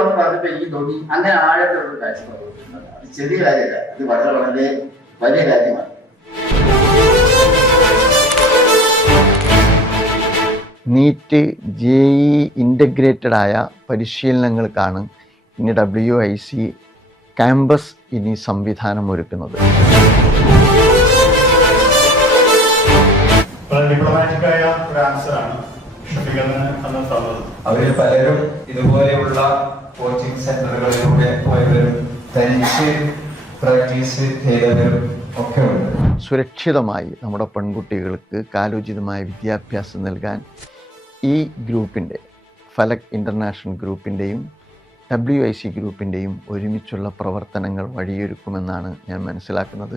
വന്ന് പറഞ്ഞപ്പോൾ എനിക്ക് തോന്നി അങ്ങനെ ആഴത്തിലുള്ള കാഴ്ചപ്പാട് കൊടുക്കുന്നത് അത് ചെറിയ കാര്യമല്ല, ഇത് വളരെ വളരെ വലിയ കാര്യമാണ്. നീറ്റ് JEE ഇൻ്റഗ്രേറ്റഡ് ആയ പരിശീലനങ്ങൾക്കാണ് ഇനി WIC ക്യാമ്പസ് ഇനി സംവിധാനം ഒരുക്കുന്നത്. ഡിപ്ലോമാറ്റിക്കായ ഒരു ആൻസറാണ് അവരിൽ പലരും ഇതുപോലെയുള്ള കോച്ചിങ് സെന്ററുകളിലൂടെ പോയവരും തനിച്ച് പ്രാക്ടീസ് ചെയ്തവരും ഒക്കെ ഉണ്ട്. സുരക്ഷിതമായി നമ്മുടെ പെൺകുട്ടികൾക്ക് കാലോചിതമായ വിദ്യാഭ്യാസം നൽകാൻ ഈ ഗ്രൂപ്പിൻ്റെ, ഫലക് ഇൻ്റർനാഷണൽ ഗ്രൂപ്പിൻ്റെയും WIC ഗ്രൂപ്പിൻ്റെയും ഒരുമിച്ചുള്ള പ്രവർത്തനങ്ങൾ വഴിയൊരുക്കുമെന്നാണ് ഞാൻ മനസ്സിലാക്കുന്നത്.